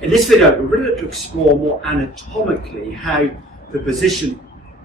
In this video, we're really going to explore more anatomically how the position,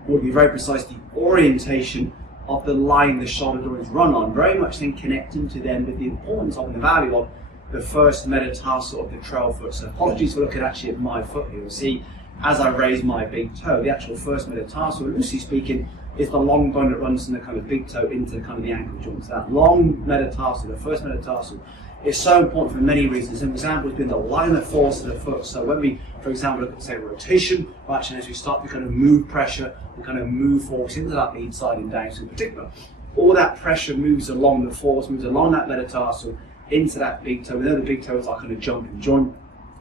or to be very precise, the orientation of the line the shoulder joints run on, very much then connecting to them with the importance of and the value of the first metatarsal of the trail foot. So apologies for looking actually at my foot here. You'll see as I raise my big toe, the actual first metatarsal, loosely speaking, is the long bone that runs from the kind of big toe into kind of the ankle joint. So that long metatarsal, the first metatarsal, is so important for many reasons. An example has been the line of force of the foot. So when we, for example, look at, say, rotation, or actually as we start to kind of move pressure, we kind of move force into that lead side and down. So in particular, all that pressure moves along the force, moves along that metatarsal into that big toe. We know the big toe is our kind of jumping joint.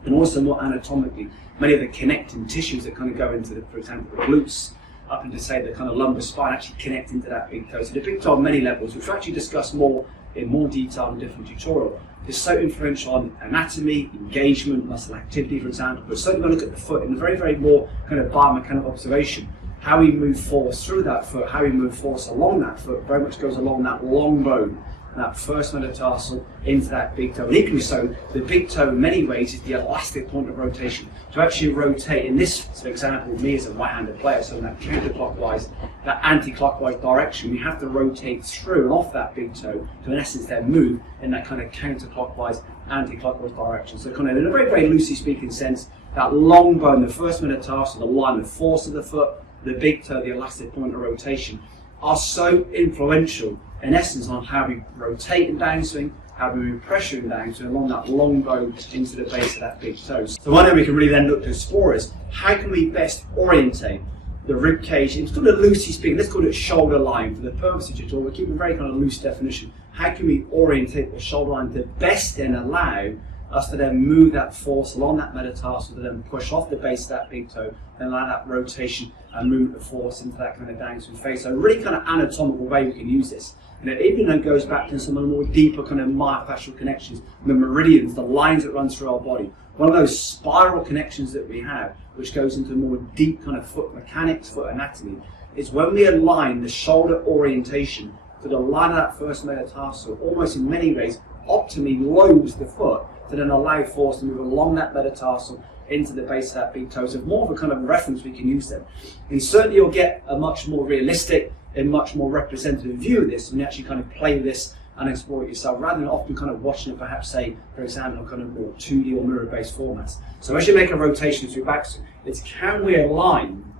And also more anatomically, many of the connecting tissues that kind of go into, for example, the glutes, up into, say, the kind of lumbar spine, actually connect into that big toe. So the big toe on many levels, which we'll actually discuss in more detail in a different tutorial, is so influential on anatomy, engagement, muscle activity, for example. But certainly when we look at the foot in a very, very more kind of biomechanical observation, how we move force through that foot, how we move force along that foot, very much goes along that long bone, that first metatarsal into that big toe. And equally so, the big toe in many ways is the elastic point of rotation. To actually rotate, in this for example, me as a right-handed player, so in that counterclockwise, that anti-clockwise direction, we have to rotate through and off that big toe to in essence then move in that kind of counterclockwise, anti-clockwise direction. So kind of in a very, very loosely speaking sense, that long bone, the first metatarsal, the line of force of the foot, the big toe, the elastic point of rotation, are so influential in essence on how we rotate in downswing, how we move pressure in downswing along that long bone into the base of that big toe. So one thing we can really then look to explore is how can we best orientate the rib cage. It's called a loosely speaking, let's call it shoulder line for the purpose of the tutorial. We're keeping a very kind of loose definition. How can we orientate the shoulder line to best then allow us to then move that force along that metatarsal to then push off the base of that big toe, then allow that rotation and move the force into that kind of downswing phase. So a really kind of anatomical way we can use this. And it even then goes back to some of the more deeper kind of myofascial connections, the meridians, the lines that run through our body. One of those spiral connections that we have, which goes into more deep kind of foot mechanics, foot anatomy, is when we align the shoulder orientation to the line of that first metatarsal, almost in many ways optimally loads the foot to then allow force to move along that metatarsal into the base of that big toe. So more of a kind of reference we can use then. And certainly you'll get a much more realistic and much more representative view of this when you actually kind of play this and explore it yourself, rather than often kind of watching it perhaps, say, for example, kind of more 2D or mirror-based formats. So as you make a rotation through backswing, it's can we align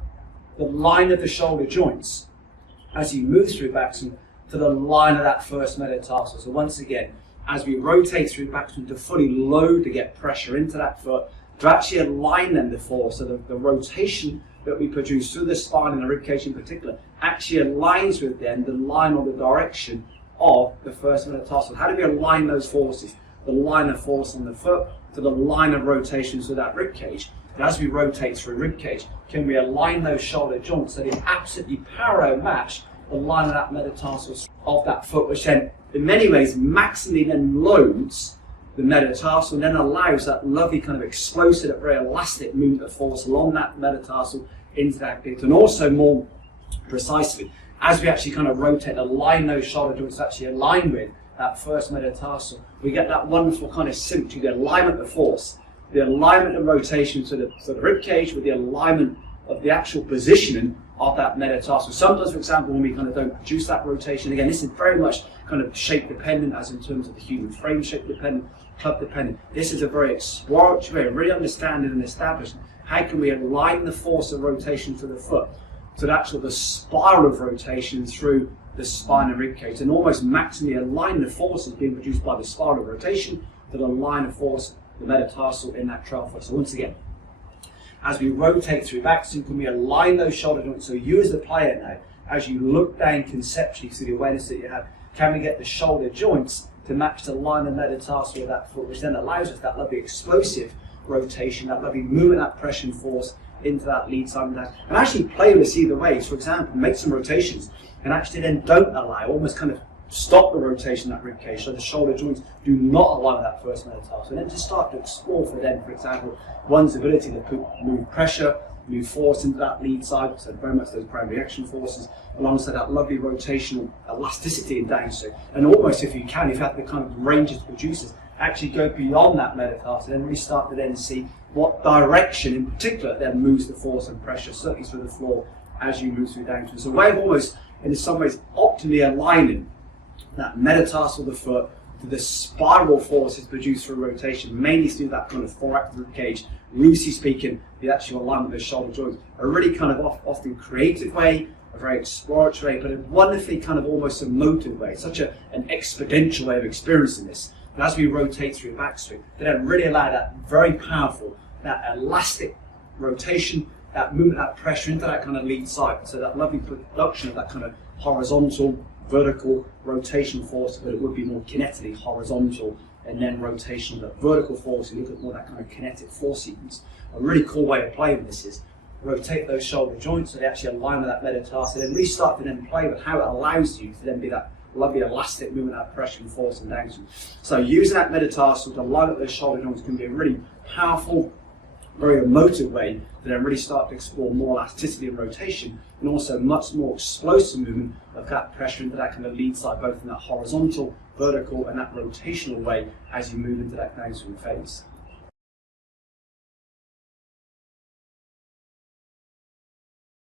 the line of the shoulder joints as you move through backswing to the line of that first metatarsal. So once again, as we rotate through backswing to fully load to get pressure into that foot, to actually align them the force, so the rotation that we produce through the spine and the rib cage in particular actually aligns with then the line or the direction of the first metatarsal. How do we align those forces? The line of force on the foot to the line of rotation through that rib cage. And as we rotate through rib cage, can we align those shoulder joints so they absolutely parallel match the line of that metatarsal of that foot, which then in many ways maximally then loads the metatarsal and then allows that lovely kind of explosive, very elastic movement of force along that metatarsal into that big toe. And also more precisely, as we actually kind of rotate, align those shoulder joints to actually align with that first metatarsal, we get that wonderful kind of symmetry, the alignment of force, the alignment of rotation to the rib cage with the alignment of the actual positioning of that metatarsal. Sometimes, for example, when we kind of don't produce that rotation, again, this is very much kind of shape dependent, as in terms of the human frame shape dependent, club dependent. This is a very exploratory way of really understanding and establishing how can we align the force of rotation to the foot to the spiral of rotation through the spine and rib cage, and almost maximally align the forces being produced by the spiral of rotation to the line of force, the metatarsal in that trail foot. So once again, as we rotate through backswing, can we align those shoulder joints? So you as the player now, as you look down conceptually through the awareness that you have, can we get the shoulder joints to match the line of metatarsal of that foot, which then allows us that lovely explosive rotation, that lovely movement, that pressure and force into that lead side and down. And actually play with either ways. For example, make some rotations and actually then don't allow, almost kind of stop the rotation of that rib cage so the shoulder joints do not align with that first metatarsal. And then just start to explore for them, for example, one's ability to move pressure, move force into that lead side, so very much those primary action forces, alongside that lovely rotational elasticity in downswing. And almost, if you have the kind of ranges to produce this, actually go beyond that metatarsal and really start to then see what direction in particular then moves the force and pressure, certainly through the floor as you move through downswing. It's a way of almost, in some ways, optimally aligning that metatarsal of the foot to the spiral forces produced through rotation, mainly through that kind of thoracic rib cage, loosely speaking, the actual alignment of the shoulder joints. A really kind of often creative way, a very exploratory way, but a wonderfully kind of almost emotive way, such an exponential way of experiencing this. And as we rotate through backswing, they don't really allow that very powerful, that elastic rotation, that movement, that pressure into that kind of lead side. So that lovely production of that kind of horizontal, vertical rotation force, but it would be more kinetically horizontal, and then rotation, that vertical force. You look at more that kind of kinetic force sequence. A really cool way of playing this is rotate those shoulder joints so they actually align with that metatarsal, and really start to then play with how it allows you to then be that lovely elastic movement, that pressure and force and downswing. So using that metatarsal to line up those shoulder joints can be a really powerful, very emotive way to then really start to explore more elasticity and rotation, and also much more explosive movement of that pressure into that kind of lead side, both in that horizontal, vertical and that rotational way as you move into that downswing phase.